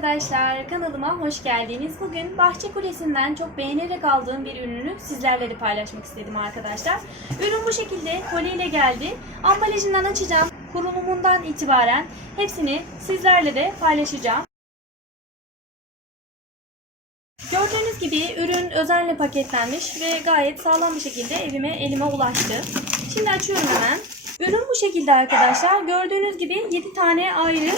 Arkadaşlar, kanalıma hoş geldiniz. Bugün Bahçe Kulesi'nden çok beğenerek aldığım bir ürünü sizlerle de paylaşmak istedim arkadaşlar. Ürün bu şekilde koliyle geldi. Ambalajından açacağım. Kurulumundan itibaren hepsini sizlerle de paylaşacağım. Gördüğünüz gibi ürün özenle paketlenmiş ve gayet sağlam bir şekilde evime elime ulaştı. Şimdi açıyorum hemen. Ürün bu şekilde arkadaşlar. Gördüğünüz gibi 7 tane ayrı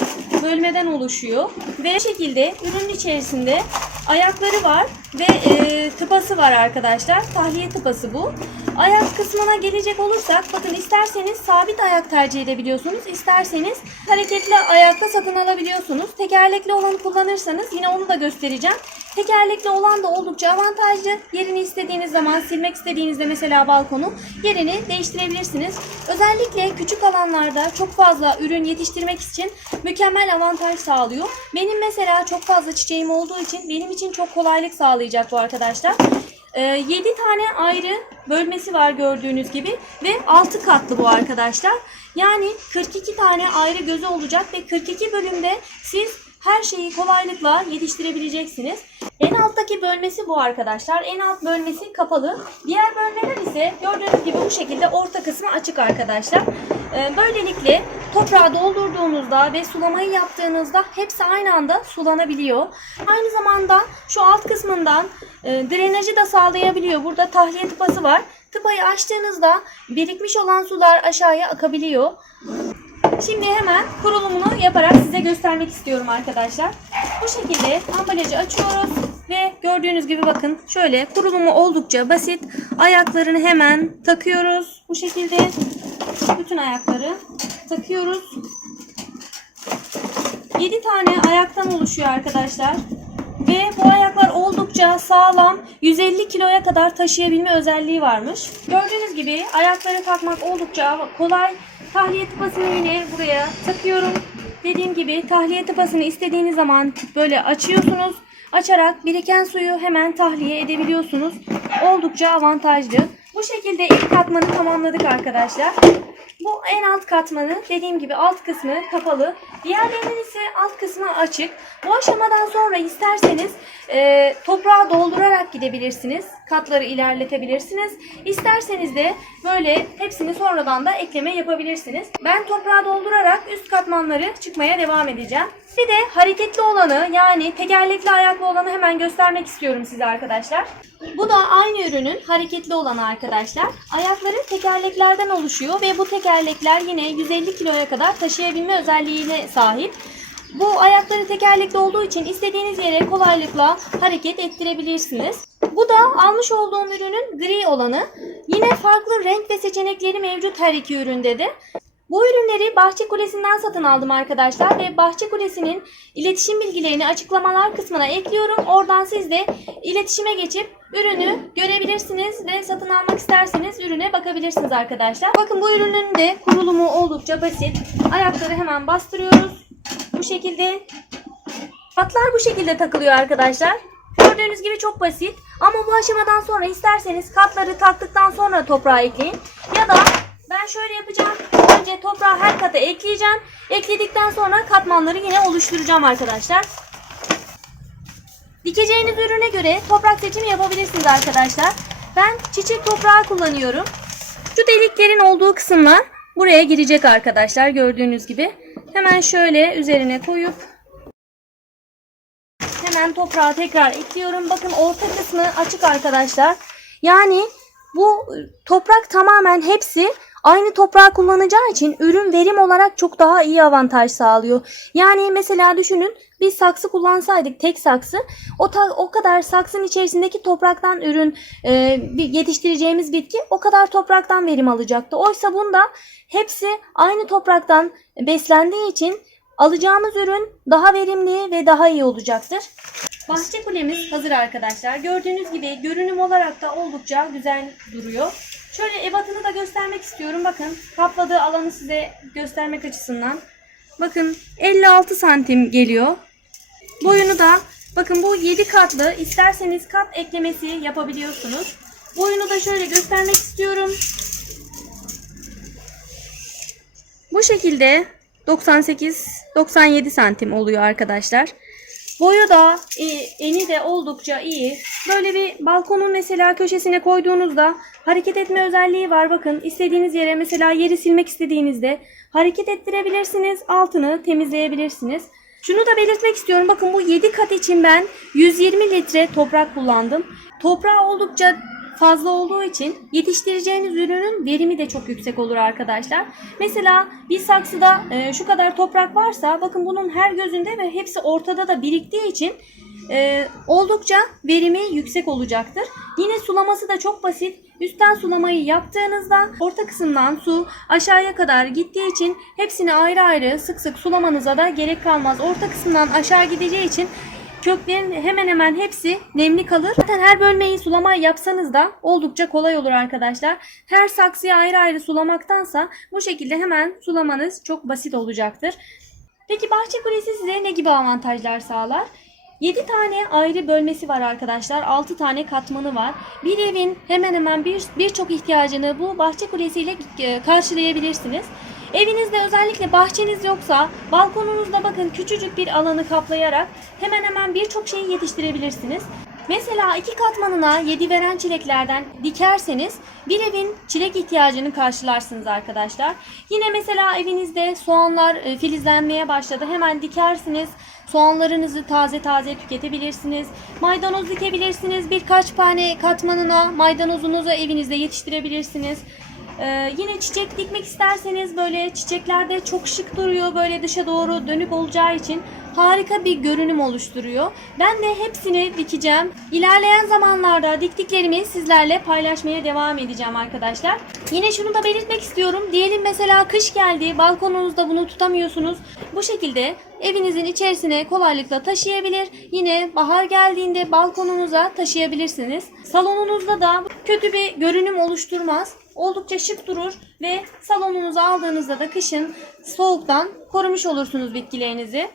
bölmeden oluşuyor. Ve bu şekilde ürünün içerisinde ayakları var ve e, tıpası var arkadaşlar. Tahliye tıpası bu. Ayak kısmına gelecek olursak bakın isterseniz sabit ayak tercih edebiliyorsunuz. İsterseniz hareketli ayakta satın alabiliyorsunuz. Tekerlekli olanı kullanırsanız yine onu da göstereceğim. Tekerlekli olan da oldukça avantajlı. Yerini istediğiniz zaman silmek istediğinizde mesela balkonu yerini değiştirebilirsiniz. Özellikle küçük alanlarda çok fazla ürün yetiştirmek için mükemmel avantaj sağlıyor. Benim mesela çok fazla çiçeğim olduğu için benim için çok kolaylık sağlayacak bu arkadaşlar. 7 tane ayrı bölmesi var gördüğünüz gibi ve 6 katlı bu arkadaşlar. Yani 42 tane ayrı gözü olacak ve 42 bölümde siz her şeyi kolaylıkla yetiştirebileceksiniz. En alttaki bölmesi bu arkadaşlar. En alt bölmesi kapalı. Diğer bölmeler ise gördüğünüz gibi bu şekilde orta kısmı açık arkadaşlar. Ee, Böylelikle toprağı doldurduğunuzda ve sulamayı yaptığınızda hepsi aynı anda sulanabiliyor. Aynı zamanda şu alt kısmından e, drenajı da sağlayabiliyor. Burada tahliye tıpası var. Tıpayı açtığınızda birikmiş olan sular aşağıya akabiliyor. Şimdi hemen kurulumunu yaparak size göstermek istiyorum arkadaşlar. Bu şekilde ambalajı açıyoruz ve gördüğünüz gibi bakın şöyle kurulumu oldukça basit. Ayaklarını hemen takıyoruz. Bu şekilde bütün ayakları takıyoruz. 7 tane ayaktan oluşuyor arkadaşlar. Ve bu ayaklar oldukça sağlam. 150 kiloya kadar taşıyabilme özelliği varmış. Gördüğünüz gibi ayakları takmak oldukça kolay. Tahliye tıpasını yine buraya takıyorum. Dediğim gibi tahliye tıpasını istediğiniz zaman böyle açıyorsunuz. Açarak biriken suyu hemen tahliye edebiliyorsunuz. Oldukça avantajlı. Bu şekilde ilk katmanı tamamladık arkadaşlar. Bu en alt katmanı dediğim gibi alt kısmı kapalı. Diğerlerinin ise alt kısmı açık. Bu aşamadan sonra isterseniz e, toprağa doldurarak gidebilirsiniz. Katları ilerletebilirsiniz. İsterseniz de böyle hepsini sonradan da ekleme yapabilirsiniz. Ben toprağa doldurarak üst katmanları çıkmaya devam edeceğim. Bir de hareketli olanı yani tekerlekli ayaklı olanı hemen göstermek istiyorum size arkadaşlar. Bu da aynı ürünün hareketli olanı arkadaşlar. Ayakları tekerleklerden oluşuyor ve bu tekerlekler yine 150 kiloya kadar taşıyabilme özelliğine sahip. Bu ayakları tekerlekli olduğu için istediğiniz yere kolaylıkla hareket ettirebilirsiniz. Bu da almış olduğum ürünün gri olanı. Yine farklı renk ve seçenekleri mevcut her iki üründe de. Bu ürünleri Bahçe Kulesi'nden satın aldım arkadaşlar ve Bahçe Kulesi'nin iletişim bilgilerini açıklamalar kısmına ekliyorum. Oradan siz de iletişime geçip ürünü görebilirsiniz ve satın almak isterseniz ürüne bakabilirsiniz arkadaşlar. Bakın bu ürünün de kurulumu oldukça basit. Ayakları hemen bastırıyoruz. Bu şekilde Patlar bu şekilde takılıyor arkadaşlar. Gördüğünüz gibi çok basit. Ama bu aşamadan sonra isterseniz katları taktıktan sonra toprağa ekleyin. Ya da ben şöyle yapacağım. Önce toprağı her kata ekleyeceğim. Ekledikten sonra katmanları yine oluşturacağım arkadaşlar. Dikeceğiniz ürüne göre toprak seçimi yapabilirsiniz arkadaşlar. Ben çiçek toprağı kullanıyorum. Şu deliklerin olduğu kısımlar buraya girecek arkadaşlar gördüğünüz gibi. Hemen şöyle üzerine koyup Hemen toprağa tekrar ekliyorum. Bakın orta kısmı açık arkadaşlar. Yani bu toprak tamamen hepsi aynı toprağı kullanacağı için ürün verim olarak çok daha iyi avantaj sağlıyor. Yani mesela düşünün biz saksı kullansaydık tek saksı o, ta- o kadar saksın içerisindeki topraktan ürün e, bir yetiştireceğimiz bitki o kadar topraktan verim alacaktı. Oysa bunda hepsi aynı topraktan beslendiği için alacağımız ürün daha verimli ve daha iyi olacaktır. Bahçe kulemiz hazır arkadaşlar. Gördüğünüz gibi görünüm olarak da oldukça güzel duruyor. Şöyle ebatını da göstermek istiyorum. Bakın kapladığı alanı size göstermek açısından. Bakın 56 santim geliyor. Boyunu da bakın bu 7 katlı. İsterseniz kat eklemesi yapabiliyorsunuz. Boyunu da şöyle göstermek istiyorum. Bu şekilde 98 97 santim oluyor arkadaşlar. Boyu da e, eni de oldukça iyi. Böyle bir balkonun mesela köşesine koyduğunuzda hareket etme özelliği var. Bakın istediğiniz yere mesela yeri silmek istediğinizde hareket ettirebilirsiniz. Altını temizleyebilirsiniz. Şunu da belirtmek istiyorum. Bakın bu 7 kat için ben 120 litre toprak kullandım. Toprağı oldukça fazla olduğu için yetiştireceğiniz ürünün verimi de çok yüksek olur arkadaşlar. Mesela bir saksıda e, şu kadar toprak varsa bakın bunun her gözünde ve hepsi ortada da biriktiği için e, oldukça verimi yüksek olacaktır. Yine sulaması da çok basit. Üstten sulamayı yaptığınızda orta kısımdan su aşağıya kadar gittiği için hepsini ayrı ayrı sık sık sulamanıza da gerek kalmaz. Orta kısımdan aşağı gideceği için Köklerin hemen hemen hepsi nemli kalır. Zaten her bölmeyi sulama yapsanız da oldukça kolay olur arkadaşlar. Her saksıya ayrı ayrı sulamaktansa bu şekilde hemen sulamanız çok basit olacaktır. Peki bahçe kulesi size ne gibi avantajlar sağlar? 7 tane ayrı bölmesi var arkadaşlar. 6 tane katmanı var. Bir evin hemen hemen bir birçok ihtiyacını bu bahçe kulesiyle e, karşılayabilirsiniz. Evinizde özellikle bahçeniz yoksa balkonunuzda bakın küçücük bir alanı kaplayarak hemen hemen birçok şeyi yetiştirebilirsiniz. Mesela iki katmanına yedi veren çileklerden dikerseniz bir evin çilek ihtiyacını karşılarsınız arkadaşlar. Yine mesela evinizde soğanlar e, filizlenmeye başladı. Hemen dikersiniz. Soğanlarınızı taze taze tüketebilirsiniz. Maydanoz dikebilirsiniz. Birkaç tane katmanına maydanozunuzu evinizde yetiştirebilirsiniz. Ee, yine çiçek dikmek isterseniz böyle çiçeklerde çok şık duruyor. Böyle dışa doğru dönük olacağı için harika bir görünüm oluşturuyor. Ben de hepsini dikeceğim. İlerleyen zamanlarda diktiklerimi sizlerle paylaşmaya devam edeceğim arkadaşlar. Yine şunu da belirtmek istiyorum. Diyelim mesela kış geldi, balkonunuzda bunu tutamıyorsunuz. Bu şekilde evinizin içerisine kolaylıkla taşıyabilir. Yine bahar geldiğinde balkonunuza taşıyabilirsiniz. Salonunuzda da kötü bir görünüm oluşturmaz. Oldukça şık durur ve salonunuza aldığınızda da kışın soğuktan korumuş olursunuz bitkilerinizi.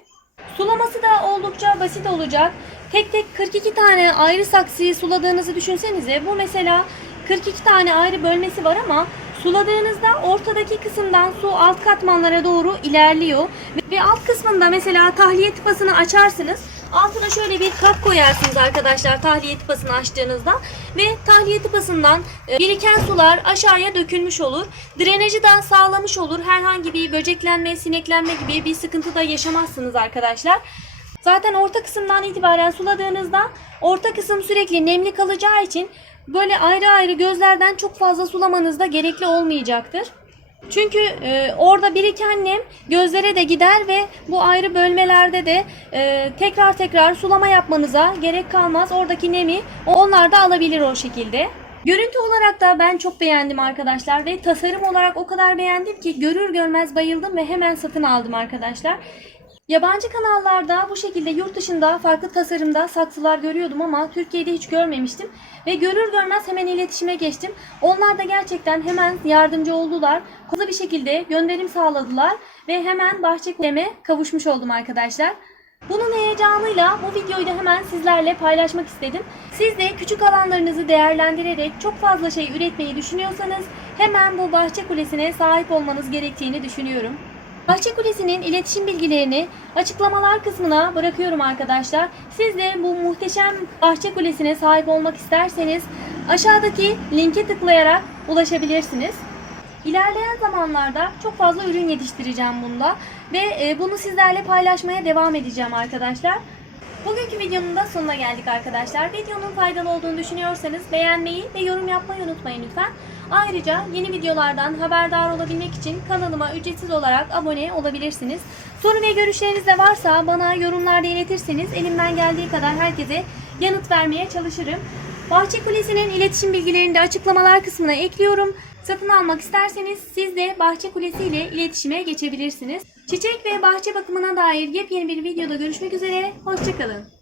Sulaması da oldukça basit olacak. Tek tek 42 tane ayrı saksıyı suladığınızı düşünsenize. Bu mesela 42 tane ayrı bölmesi var ama suladığınızda ortadaki kısımdan su alt katmanlara doğru ilerliyor. Ve alt kısmında mesela tahliye tıpasını açarsınız. Altına şöyle bir kap koyarsınız arkadaşlar tahliye tıpasını açtığınızda ve tahliye tıpasından e, biriken sular aşağıya dökülmüş olur. Drenajı da sağlamış olur. Herhangi bir böceklenme, sineklenme gibi bir sıkıntı da yaşamazsınız arkadaşlar. Zaten orta kısımdan itibaren suladığınızda orta kısım sürekli nemli kalacağı için böyle ayrı ayrı gözlerden çok fazla sulamanız da gerekli olmayacaktır. Çünkü e, orada biriken nem gözlere de gider ve bu ayrı bölmelerde de e, tekrar tekrar sulama yapmanıza gerek kalmaz. Oradaki nemi onlar da alabilir o şekilde. Görüntü olarak da ben çok beğendim arkadaşlar ve tasarım olarak o kadar beğendim ki görür görmez bayıldım ve hemen satın aldım arkadaşlar. Yabancı kanallarda bu şekilde yurt dışında farklı tasarımda saksılar görüyordum ama Türkiye'de hiç görmemiştim. Ve görür görmez hemen iletişime geçtim. Onlar da gerçekten hemen yardımcı oldular. Hızlı bir şekilde gönderim sağladılar ve hemen bahçe kuleme kavuşmuş oldum arkadaşlar. Bunun heyecanıyla bu videoyu da hemen sizlerle paylaşmak istedim. Siz de küçük alanlarınızı değerlendirerek çok fazla şey üretmeyi düşünüyorsanız hemen bu bahçe kulesine sahip olmanız gerektiğini düşünüyorum. Bahçe Kulesi'nin iletişim bilgilerini açıklamalar kısmına bırakıyorum arkadaşlar. Siz de bu muhteşem Bahçe Kulesi'ne sahip olmak isterseniz aşağıdaki linke tıklayarak ulaşabilirsiniz. İlerleyen zamanlarda çok fazla ürün yetiştireceğim bunda ve e, bunu sizlerle paylaşmaya devam edeceğim arkadaşlar. Bugünkü videonun da sonuna geldik arkadaşlar. Videonun faydalı olduğunu düşünüyorsanız beğenmeyi ve yorum yapmayı unutmayın lütfen. Ayrıca yeni videolardan haberdar olabilmek için kanalıma ücretsiz olarak abone olabilirsiniz. Soru ve görüşleriniz de varsa bana yorumlarda iletirseniz elimden geldiği kadar herkese yanıt vermeye çalışırım. Bahçe Kulesi'nin iletişim bilgilerini de açıklamalar kısmına ekliyorum. Satın almak isterseniz siz de Bahçe Kulesi ile iletişime geçebilirsiniz. Çiçek ve bahçe bakımına dair yepyeni bir videoda görüşmek üzere. Hoşçakalın.